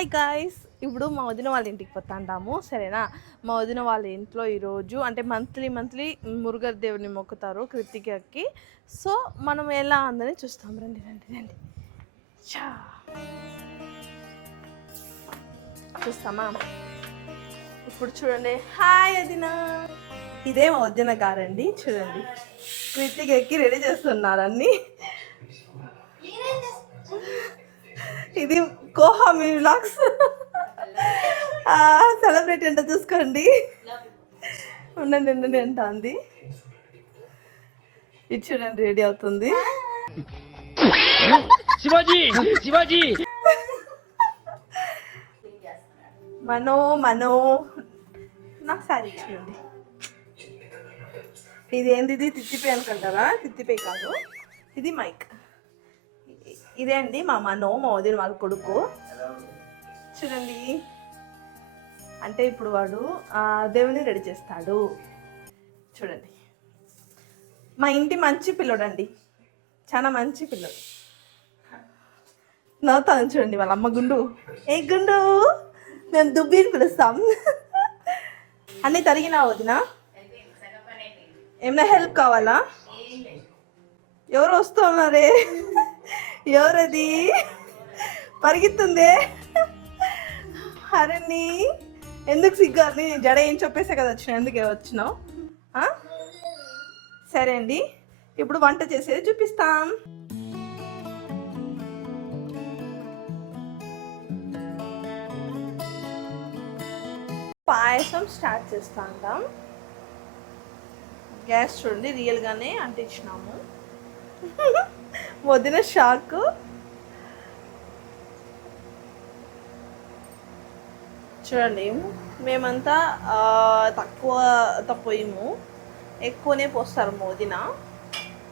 Hi guys, ఇప్పుడు మా వదిన వాళ్ళ ఇంటికి పోతాంటాము. సరేనా? మా వదిన వాళ్ళ ఇంట్లో ఈరోజు అంటే మంత్లీ మురుగర్ దేవుని మొక్కుతారు కృతికకి. సో మనం ఎలా ఉందని చూస్తాం. రండి రండి రండి, చూస్తామా? ఇప్పుడు చూడండి. హాయ్ వదిన, ఇదే మా వదిన గారండి. చూడండి, కృతికకి రెడీ చేస్తున్నారు అన్నీ. ఇది కోహా మీ వ్లాగ్స్ సెలబ్రేట్ అంటే చూసుకోండి. ఉండండి ఉండండి అంట అంది. ఇది చూడండి, రెడీ అవుతుంది. మనో నాకు సారీ చూడండి. ఇది ఏంది? ఇది తిత్తిపే అనుకుంటారా? తిత్తిపే కాదు, ఇది మైక్. ఇదే అండి మా వదిన వాళ్ళ కొడుకు. చూడండి, అంటే ఇప్పుడు వాడు దేవుని రెడీ చేస్తాడు. చూడండి, మా ఇంటి మంచి పిల్లోడు అండి, చాలా మంచి పిల్లోడు. నవ్వుతాను చూడండి వాళ్ళ అమ్మ. గుండు, ఏ గుండు, మేము దుబ్బిని పిలుస్తాం. అన్నీ తరిగినా వదినా? ఏమైనా హెల్ప్ కావాలా? ఎవరు వస్తున్నారే? ఎవరది పరిగెత్తుందే? హరణి, ఎందుకు సిగ్గు? అని జడ ఏం చెప్పేసా కదా వచ్చిన. ఎందుకే వచ్చినావు? సరే అండి, ఇప్పుడు వంట చేసేది చూపిస్తాం. పాయసం స్టార్ట్ చేస్తా ఉంటాం. గ్యాస్ చూడండి, రియల్గానే అంటించినాము. వదిన షాక్. చూడండి, మేమంతా తక్కువ పోయిము, ఎక్కువనే పోస్తారు మోదిన.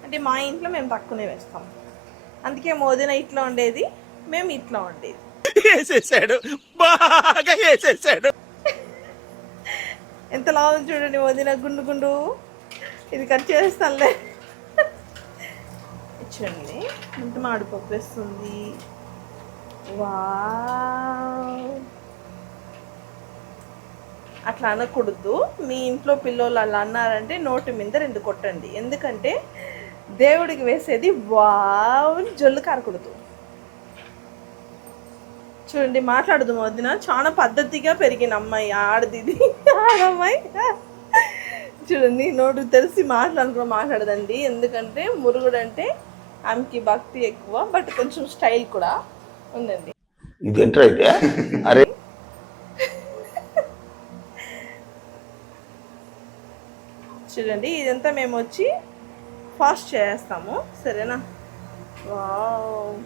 అంటే మా ఇంట్లో మేము తక్కువనే వేస్తాం, అందుకే మోదిన ఇట్లా ఉండేది, మేము ఇట్లా ఉండేది. ఎంత లాభం చూడండి వదిన, గుండు గుండు. ఇది కట్ చేస్తానులే. చూడండి, ఇంత మాడిపప్పు వేస్తుంది. వావ్, అట్లా అనకూడదు. మీ ఇంట్లో పిల్లలు అలా అన్నారంటే నోటి మీద 2 కొట్టండి. ఎందుకంటే దేవుడికి వేసేది వావ్ జొల్లు కారకూడదు. చూడండి, మాట్లాడదు వదిన. చాలా పద్ధతిగా పెరిగిన అమ్మాయి, ఆడది ఇది, ఆడమ్మాయి. చూడండి, నోటు తెలిసి మాట్లాడదండి. ఎందుకంటే మురుగుడు అంటే ఆమెకి భక్తి ఎక్కువ, బట్ కొంచెం స్టైల్ కూడా ఉందండి. చూడండి, ఇదంతా మేము వచ్చి ఫాస్ట్ చేస్తాము. సరేనా? వావ్,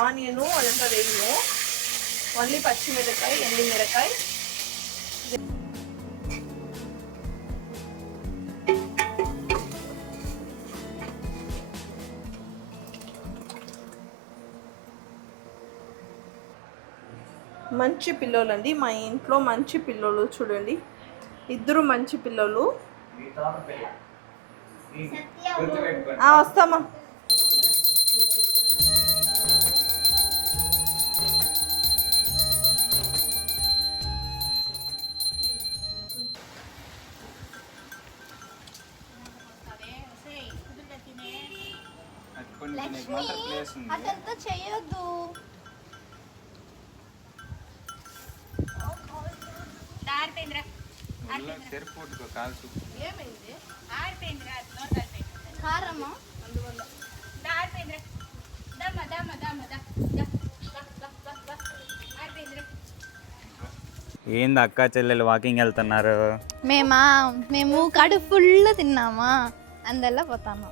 ఆనియను అదంతా వేయము, ఓన్లీ పచ్చిమిరకాయ, ఎండుమిరకాయ, మంచి పిల్లలు అండి మా ఇంట్లో. మంచి పిల్లలు చూడండి, 2 మంచి పిల్లలు. వస్తామా? అదంతా చేయొద్దు. కారమా అందువల్ల ఏంది అక్క చెల్లెలు వాకింగ్ వెళ్తున్నారు? మేము కడుపు ఫుల్ తిన్నామా, అందువల్ల పోతాము.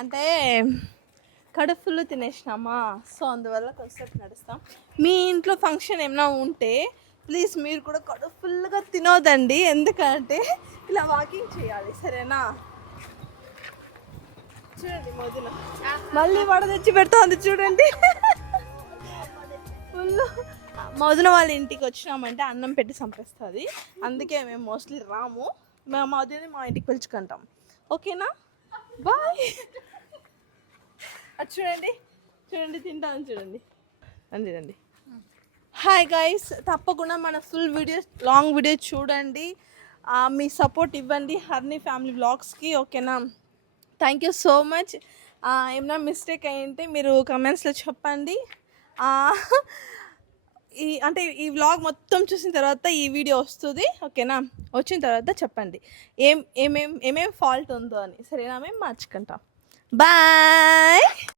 అంటే కడుపు ఫుల్ తినేసినామా, సో అందువల్ల కొంచెం నడుస్తాం. మీ ఇంట్లో ఫంక్షన్ ఏమైనా ఉంటే ప్లీజ్ మీరు కూడా కడుపు ఫుల్గా తినొద్దండి. ఎందుకంటే ఇలా వాకింగ్ చేయాలి, సరేనా? చూడండి మోదిన మళ్ళీ వడ తెచ్చి పెడుతోంది చూడండి. ఫుల్ మోదిన వాళ్ళ ఇంటికి వచ్చినామంటే అన్నం పెట్టి చంపేస్తుంది, అందుకే మేము మోస్ట్లీ రాము. మేము మోదిని మా ఇంటికి పిలుచుకుంటాం, ఓకేనా? బాయ్. అది చూడండి చూడండి తింటాను చూడండి అండి. హాయ్ గైస్, తప్పకుండా మన ఫుల్ వీడియో లాంగ్ వీడియో చూడండి, మీ సపోర్ట్ ఇవ్వండి హర్ని ఫ్యామిలీ వ్లాగ్స్కి, ఓకేనా? Thank you so much. ఏమైనా మిస్టేక్ అయ్యింటే మీరు కమెంట్స్లో చెప్పండి. ఈ వ్లాగ్ మొత్తం చూసిన తర్వాత ఈ వీడియో వస్తుంది, ఓకేనా? వచ్చిన తర్వాత చెప్పండి ఏమేం ఫాల్ట్ ఉందో అని, సరేనా? మేము మార్చుకుంటాం. బాయ్.